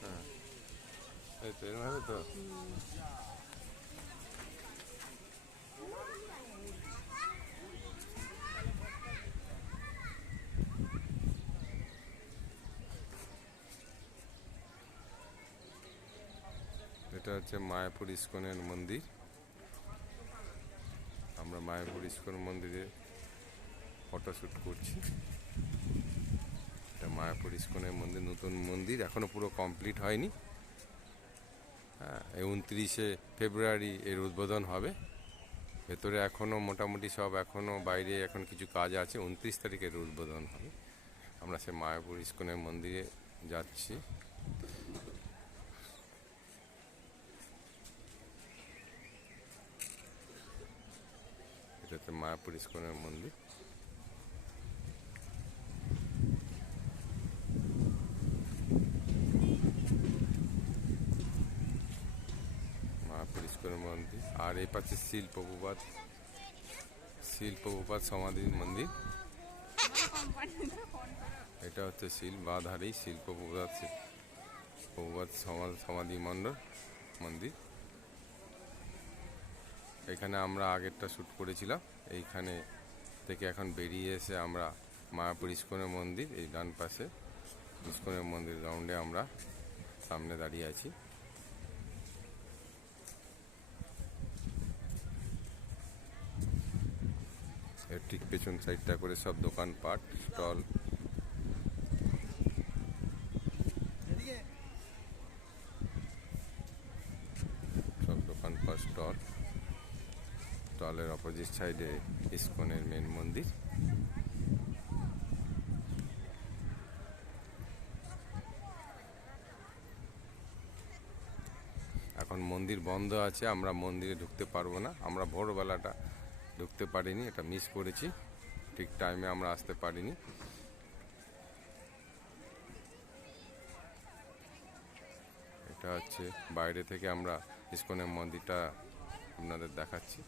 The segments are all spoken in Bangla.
হ্যাঁ। এই তো তো? এটা হচ্ছে মায়াপুর ইস্কনের মন্দির। আমরা মায়াপুর ইস্কন মন্দিরে ফটোশ্যুট করছি। মায়াপুর ইস্কনের মন্দির, নতুন মন্দির এখনও পুরো কমপ্লিট হয়নি। হ্যাঁ এই উনত্রিশে ফেব্রুয়ারি এর উদ্বোধন হবে। ভেতরে এখনও মোটামুটি সব এখনও বাইরে এখন কিছু কাজ আছে, উনত্রিশ তারিখের উদ্বোধন হবে। আমরা সে মায়াপুর ইস্কনের মন্দিরে যাচ্ছি। এটা হচ্ছে মায়াপুর ইস্কনের মন্দির মায়াপুর ইস্কনের মন্দির আর এই পাশে শিল প্রভুপাত শিল প্রভুপাত সমাধির মন্দির। এটা হচ্ছে শিল বাধারি শিল প্রভুপাত প্রভুপাত সমাধি মণ্ডল মন্দির। এখানে আমরা আগেরটা শ্যুট করেছিলাম। এইখানে থেকে এখন বেরিয়ে এসে আমরা মায়াপুর ইস্কনের মন্দির, এই ডান পাশে ইস্কনের মন্দির গ্রাউন্ডে আমরা সামনে দাঁড়িয়ে আছি। ঠিক পেছন সাইডটা করে সব দোকানপাট স্টল। সব দোকানপাট স্টল। স্টলের অপোজিট সাইডে ইস্কনের মেন মন্দির। এখন মন্দির বন্ধ আছে, আমরা মন্দিরে ঢুকতে পারব না। আমরা ভোরবেলাটা ঢুকতে পারিনি, এটা মিস করেছি। ঠিক টাইমে আমরা আসতে পারিনি। এটা হচ্ছে বাইরে থেকে আমরা ইস্কনের মন্দিরটা আপনাদের দেখাচ্ছি।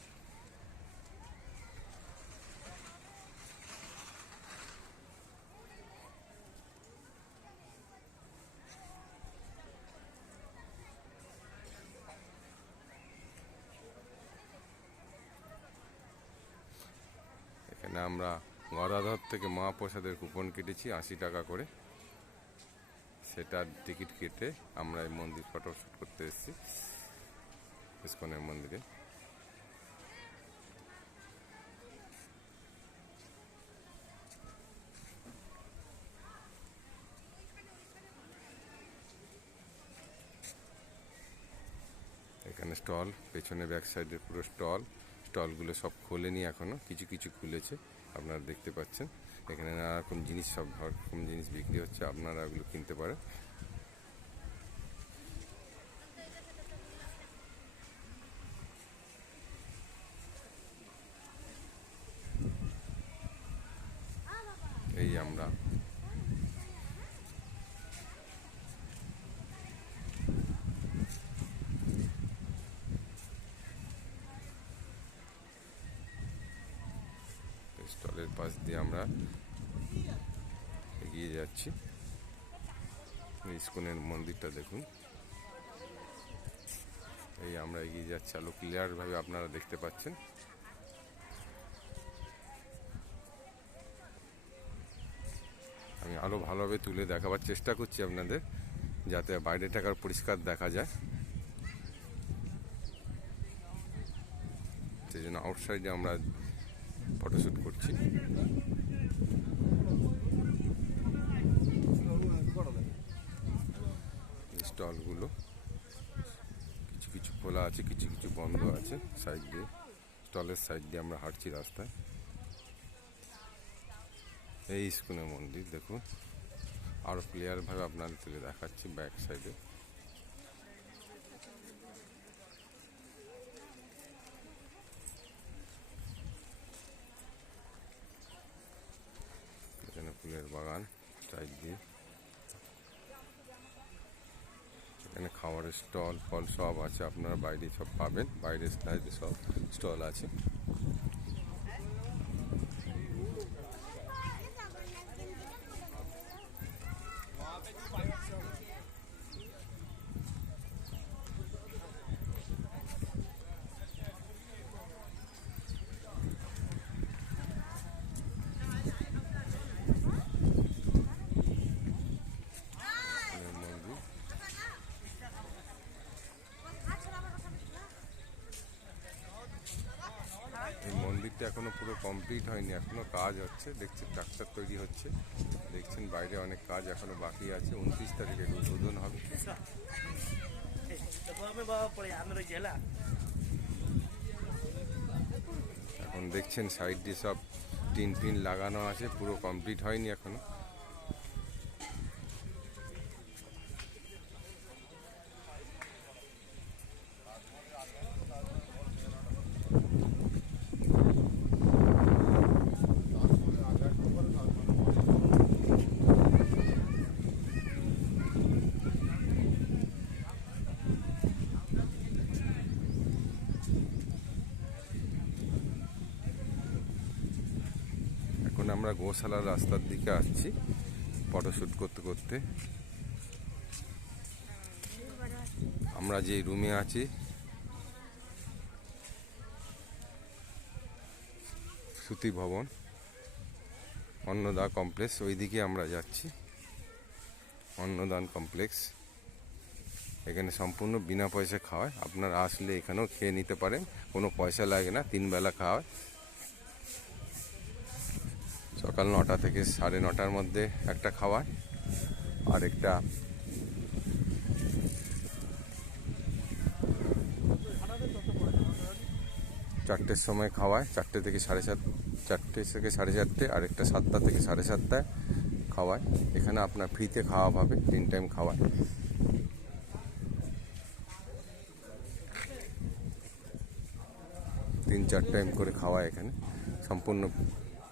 এখানে আমরা গদাধর থেকে মহাপ্রসাদের কুপন কেটেছি, আশি টাকা করে। সেটার টিকিট কেটে আমরা এই মন্দির ফটো শ্যুট করতে এসেছি, ইস্কনের মন্দিরে। এখানে স্টল, পেছনে ব্যাক সাইডে পুরো স্টল। স্টলগুলো সব খোলেনি এখনও, কিছু কিছু খুলেছে, আপনারা দেখতে পাচ্ছেন। এখানে নানা রকম জিনিস সব রকম জিনিস বিক্রি হচ্ছে, আপনারা ওগুলো কিনতে পারেন। এই আমরা স্টলের পাশ দিয়ে আমরা এগিয়ে যাচ্ছি। ইস্কনের মন্দিরটা দেখুন। এই আমরা এগিয়ে যাচ্ছি। আলো ক্লিয়ারভাবে আপনারা দেখতে পাচ্ছেন। আমি আরও ভালোভাবে তুলে দেখাবার চেষ্টা করছি আপনাদের, যাতে বাইরে টাকার পরিষ্কার দেখা যায়। সেই জন্য আউটসাইডে আমরা ফটোশ্যুট করছি। স্টলগুলো কিছু কিছু খোলা আছে, কিছু কিছু বন্ধ আছে সাইড দিয়ে। স্টলের সাইড দিয়ে আমরা হাঁটছি রাস্তায়। এই স্কুলের মন্দির, দেখুন। আরও ক্লিয়ারভাবে আপনাদের তুলে দেখাচ্ছি ব্যাক সাইডে এখানে ফুলের বাগান সাইড দিয়ে। এখানে খাবারের স্টল, ফল সব আছে, আপনারা বাইরে সব পাবেন। বাইরের সাইডে সব স্টল আছে। এখনও পুরো কমপ্লিট হয়নি, এখনও কাজ হচ্ছে। দেখছেন ট্রাক্টার তৈরি হচ্ছে। দেখছেন বাইরে অনেক কাজ এখনও বাকি আছে। উনত্রিশ তারিখে উদ্বোধন হবে. এখন দেখছেন সাইড দিয়ে সব টিন টিন লাগানো আছে। পুরো কমপ্লিট হয়নি এখনও এখন আমরা গোশালার রাস্তার দিকে আসছি ফটোশ্যুট করতে করতে। আমরা যে রুমে আছি, সুতি ভবন, অন্নদা কমপ্লেক্স ওইদিকে আমরা যাচ্ছি। অন্নদান কমপ্লেক্স এখানে সম্পূর্ণ বিনা পয়সা খাওয়ায়। আপনারা আসলে এখানেও খেয়ে নিতে পারেন, কোনো পয়সা লাগে না তিন বেলা খাওয়ায়। সকাল নটা থেকে সাড়ে নটার মধ্যে একটা খাওয়ায় আর একটা চারটের সময় খাওয়ায়, চারটে থেকে সাড়ে সাত, চারটে থেকে সাড়ে চারটে, আর একটা সাতটা থেকে সাড়ে সাতটায় খাওয়ায়। এখানে আপনার ফ্রিতে খাওয়া পাবে তিন টাইম খাওয়ায়। তিন চার টাইম করে খাওয়ায় এখানে, সম্পূর্ণ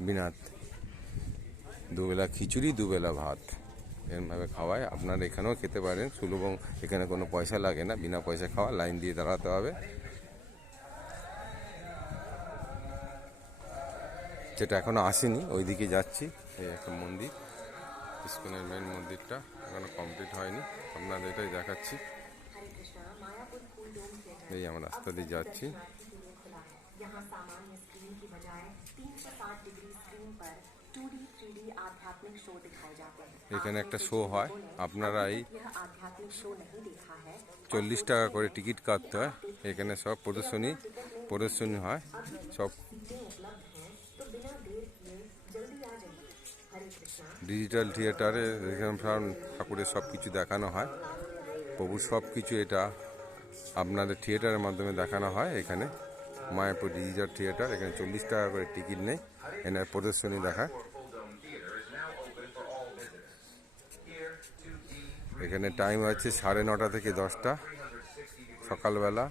বিনা দুবেলা খিচুড়ি, দুবেলা ভাত। এরমভাবে খাওয়ায়। আপনারা এখানেও খেতে পারেন, সুলভ এখানে কোনো পয়সা লাগে না। বিনা পয়সা খাওয়া, লাইন দিয়ে দাঁড়াতে হবে। যেটা এখনও আসেনি, ওইদিকে যাচ্ছি। এই একটা মন্দির, ইস্কনের মেন মন্দিরটা এখনও কমপ্লিট হয়নি। আপনাদের এটাই দেখাচ্ছি। এই আমরা রাস্তা দিয়ে যাচ্ছি। এখানে একটা শো হয়। আপনারা এই চল্লিশ টাকা করে টিকিট কাটতে হয়। এখানে সব প্রদর্শনী প্রদর্শনী হয়। সব ডিজিটাল থিয়েটারে এখানে ঠাকুরের সব কিছু দেখানো হয়। প্রভু সব কিছু এটা আপনাদের থিয়েটারের মাধ্যমে দেখানো হয়। এখানে মায়াপুর ডিজিটাল থিয়েটার এখানে চল্লিশ টাকা করে টিকিট নেই। এনার প্রদর্শনী দেখায় এখানে টাইম আছে সাড়ে নটা থেকে দশটা, সকালবেলা।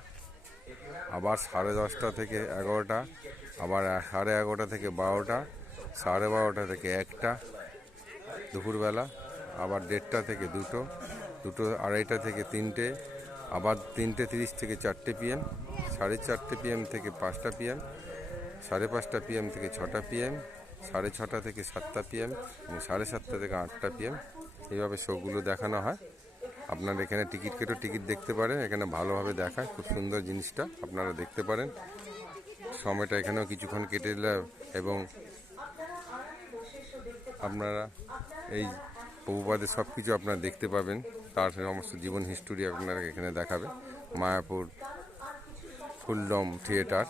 আবার সাড়ে দশটা থেকে এগারোটা, আবার সাড়ে এগারোটা থেকে বারোটা, সাড়ে বারোটা থেকে একটা, দুপুরবেলা, আবার দেড়টা থেকে দুটো দুটো আড়াইটা থেকে তিনটে, আবার তিনটে তিরিশ থেকে চারটে পিএম সাড়ে চারটে পিএম থেকে পাঁচটা পিএম সাড়ে পাঁচটা পিএম থেকে ছটা পিএম সাড়ে ছটা থেকে সাতটা পিএম এবং সাড়ে সাতটা থেকে আটটা পিএম এইভাবে শোগুলো দেখানো হয়। আপনারা এখানে টিকিট কেটেও টিকিট দেখতে পারেন, এখানে ভালোভাবে দেখায়, খুব সুন্দর জিনিসটা আপনারা দেখতে পারেন। সময়টা এখানেও কিছুক্ষণ কেটে দিলে এবং আপনারা এই প্রভুপাদের সব কিছু আপনারা দেখতে পাবেন। তার সমস্ত জীবন হিস্টোরি আপনারা এখানে দেখাবে। Mayapur fulldome theatre.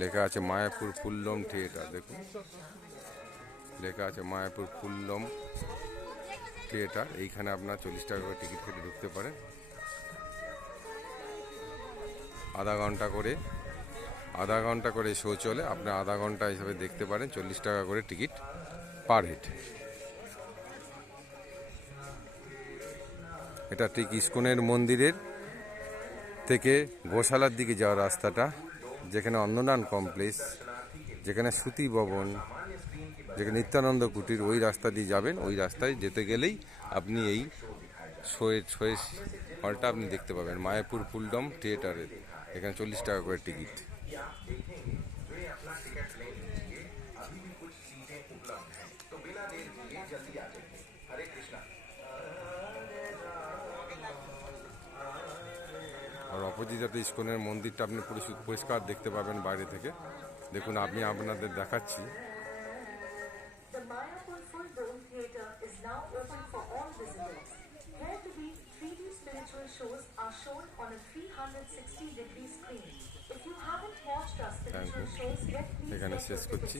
লেখা আছে মায়াপুর ফুলডম থিয়েটার দেখুন। লেখা আছে মায়াপুর ফুলডম থিয়েটার, এইখানে আপনার চল্লিশ টাকা করে টিকিট কেটে ঢুকতে পারেন। আধা ঘণ্টা করে, আধা ঘণ্টা করে শো চলে, আপনি আধা ঘণ্টা হিসাবে দেখতে পারেন, চল্লিশ টাকা করে টিকিট পার হেড। এটা ঠিক ইস্কনের মন্দিরের থেকে গোশালার দিকে যাওয়ার রাস্তাটা। যেখানে অন্নদান কমপ্লেক্স যেখানে সুতি ভবন, যেখানে নিত্যানন্দ কুটির, ওই রাস্তা দিয়ে যাবেন, ওই রাস্তায় যেতে গেলেই আপনি এই শোয়ের শোয়ের হলটা আপনি দেখতে পাবেন। মায়াপুর ফুলডম থিয়েটারের, এখানে চল্লিশ টাকা করে টিকিট। অপজিতাতে ইস্কনের মন্দিরটা আপনি পরিষ্কার দেখতে পাবেন বাইরে থেকে। দেখুন, আমি আপনাদের দেখাচ্ছি। এখানে শেষ করছি।